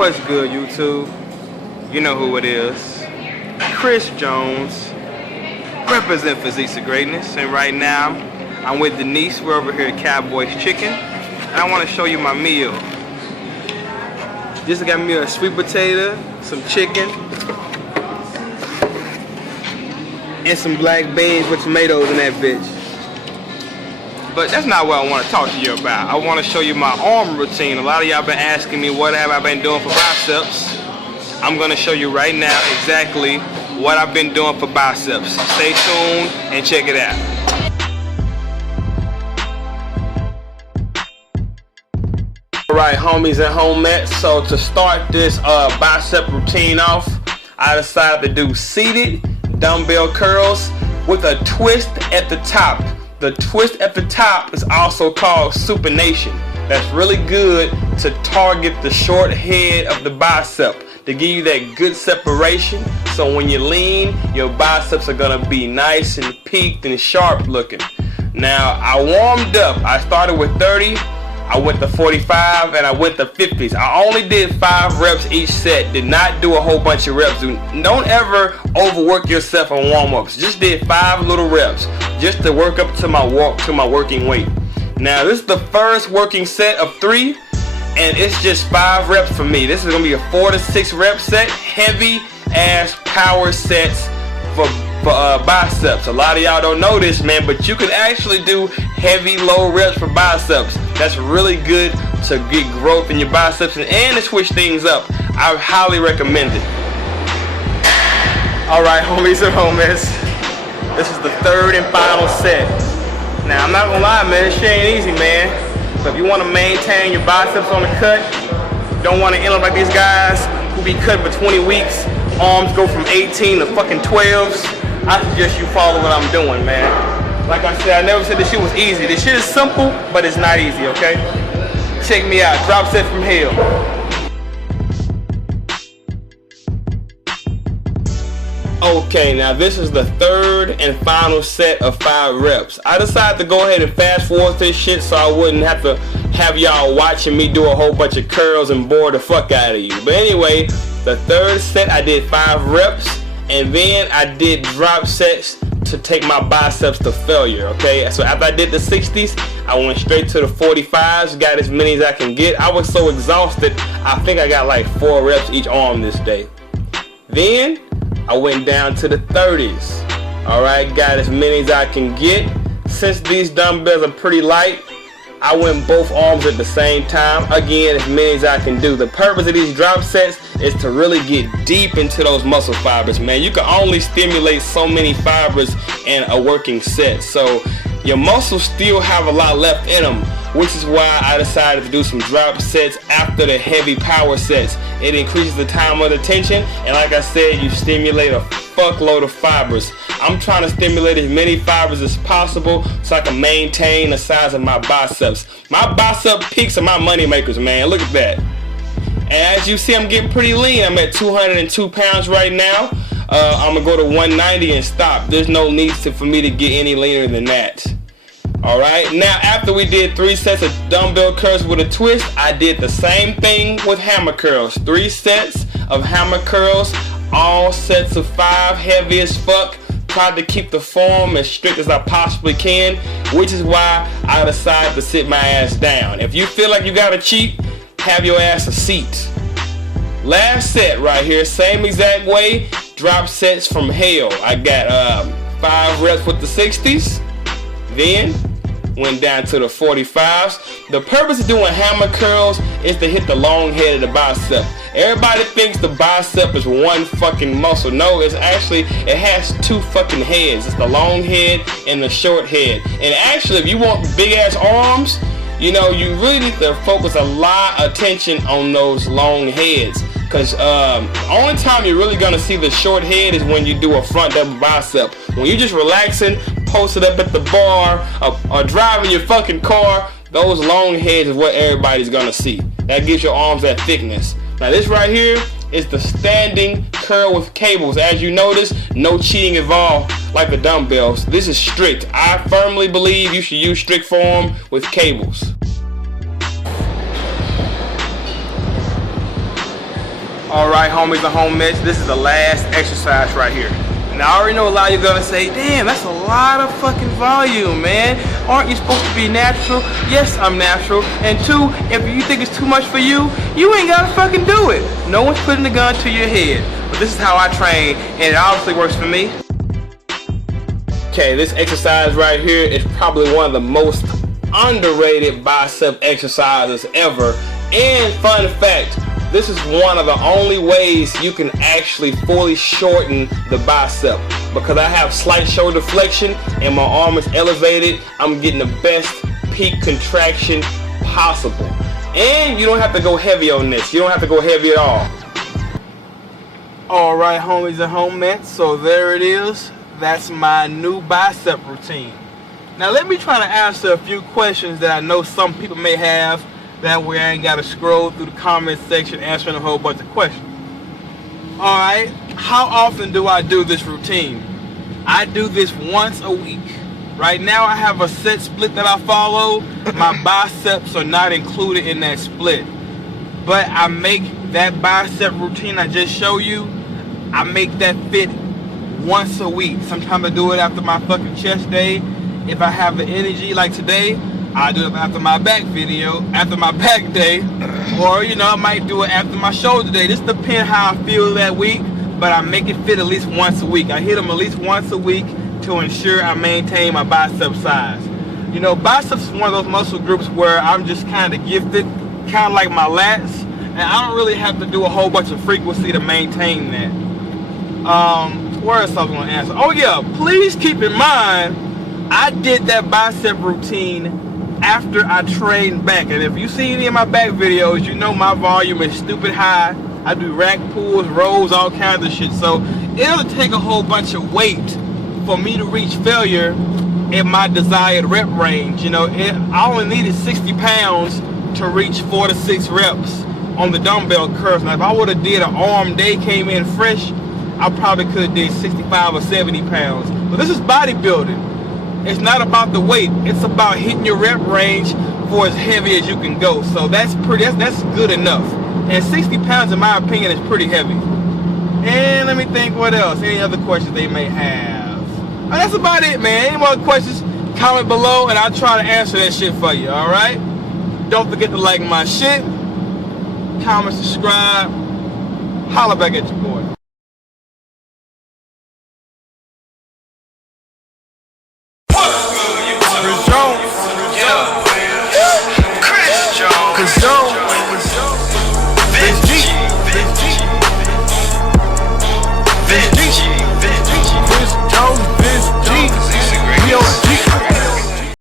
What's good, YouTube? You know who it is. Chris Jones, represent Physiques of Greatness, and right now I'm with Denise. We're over here at Cowboys Chicken, and I want to show you my meal. Just got me a sweet potato, some chicken, and some black beans with tomatoes in that bitch. But that's not what I want to talk to you about. I want to show you my arm routine. A lot of y'all been asking me what have I been doing for biceps. I'm going to show you right now exactly what I've been doing for biceps. Stay tuned and check it out. Alright, homies and homettes, so to start this bicep routine off, I decided to do seated dumbbell curls with a twist at the top. The twist at the top is also called supination. That's really good to target the short head of the bicep, to give you that good separation, so when you lean, your biceps are gonna be nice and peaked and sharp looking. Now, I warmed up. I started with 30, I went to 45, and I went to 50s. I only did 5 reps each set. Did not do a whole bunch of reps. Don't ever overwork yourself on warm-ups. Just did 5 little reps just to work up to my working weight. Now, this is the first working set of 3, and it's just 5 reps for me. This is gonna be a 4 to 6 rep set, heavy ass power sets for biceps. A lot of y'all don't know this, man, but you can actually do heavy low reps for biceps. That's really good to get growth in your biceps and to switch things up. I highly recommend it. Alright, homies and homies, this is the 3rd and final set. Now, I'm not gonna lie, man, this shit ain't easy, man. So if you want to maintain your biceps on the cut, don't want to end up like these guys who be cut for 20 weeks, arms go from 18 to fucking 12s, I suggest you follow what I'm doing, man. Like I said, I never said this shit was easy. This shit is simple, but it's not easy, okay? Check me out, drop set from hell. Okay, now this is the 3rd and final set of 5 reps. I decided to go ahead and fast forward this shit so I wouldn't have to have y'all watching me do a whole bunch of curls and bore the fuck out of you. But anyway, the 3rd set I did 5 reps, and then I did drop sets to take my biceps to failure, okay? So after I did the 60s, I went straight to the 45s, got as many as I can get. I was so exhausted, I think I got like 4 reps each arm this day. Then I went down to the 30s. Alright, got as many as I can get. Since these dumbbells are pretty light, I went both arms at the same time. Again, as many as I can do. The purpose of these drop sets is to really get deep into those muscle fibers, man. You can only stimulate so many fibers in a working set. So your muscles still have a lot left in them, which is why I decided to do some drop sets after the heavy power sets. It increases the time under tension, and like I said, you stimulate a fuckload of fibers. I'm trying to stimulate as many fibers as possible so I can maintain the size of my biceps. My bicep peaks are my money makers, man. Look at that. And as you see, I'm getting pretty lean. I'm at 202 pounds right now. I'm gonna go to 190 and stop. There's no need for me to get any leaner than that. Alright, now after we did 3 sets of dumbbell curls with a twist, I did the same thing with hammer curls. 3 sets of hammer curls, all sets of 5, heavy as fuck. Tried to keep the form as strict as I possibly can, which is why I decided to sit my ass down. If you feel like you gotta cheat, have your ass a seat. Last set right here, same exact way, drop sets from hell. I got 5 reps with the 60s, then went down to the 45s. The purpose of doing hammer curls is to hit the long head of the bicep. Everybody thinks the bicep is one fucking muscle. No, it's actually, it has 2 fucking heads. It's the long head and the short head. And actually, if you want big ass arms, you know, you really need to focus a lot of attention on those long heads. Because only time you're really going to see the short head is when you do a front double bicep. When you're just relaxing, posted up at the bar, or driving your fucking car, those long heads is what everybody's going to see. That gives your arms that thickness. Now this right here is the standing curl with cables. As you notice, no cheating involved like the dumbbells. This is strict. I firmly believe you should use strict form with cables. Alright, homies and homies, this is the last exercise right here. Now I already know a lot of you are gonna say, damn, that's a lot of fucking volume, man. Aren't you supposed to be natural? Yes, I'm natural. And two, if you think it's too much for you, you ain't gotta fucking do it. No one's putting the gun to your head. But this is how I train, and it obviously works for me. Okay, this exercise right here is probably one of the most underrated bicep exercises ever. And fun fact, this is one of the only ways you can actually fully shorten the bicep, because I have slight shoulder flexion and my arm is elevated. I'm getting the best peak contraction possible. And you don't have to go heavy on this. You don't have to go heavy at all. Alright, homies and homies, so there it is. That's my new bicep routine. Now let me try to answer a few questions that I know some people may have. That way I ain't got to scroll through the comment section answering a whole bunch of questions. Alright, how often do I do this routine? I do this once a week. Right now I have a set split that I follow. My biceps are not included in that split. But I make that bicep routine I just showed you, I make that fit once a week. Sometimes I do it after my fucking chest day. If I have the energy like today, I do it after my back day, or you know, I might do it after my shoulder day. This depends how I feel that week, but I make it fit at least once a week. I hit them at least once a week to ensure I maintain my bicep size. You know, biceps is one of those muscle groups where I'm just kind of gifted, kind of like my lats, and I don't really have to do a whole bunch of frequency to maintain that. Where else I was going to answer? Oh yeah, please keep in mind, I did that bicep routine after I trained back, and if you see any of my back videos, you know my volume is stupid high. I do rack pulls, rows, all kinds of shit, so it'll take a whole bunch of weight for me to reach failure in my desired rep range. You know, I only needed 60 pounds to reach 4 to 6 reps on the dumbbell curls. Now if I would have did an arm day, came in fresh, I probably could have did 65 or 70 pounds. But this is bodybuilding. It's not about the weight, it's about hitting your rep range for as heavy as you can go. So that's good enough. And 60 pounds in my opinion is pretty heavy. And let me think what else. Any other questions they may have? Oh, that's about it, man. Any more questions, comment below and I'll try to answer that shit for you, alright? Don't forget to like my shit, comment, subscribe, holla back at your boy.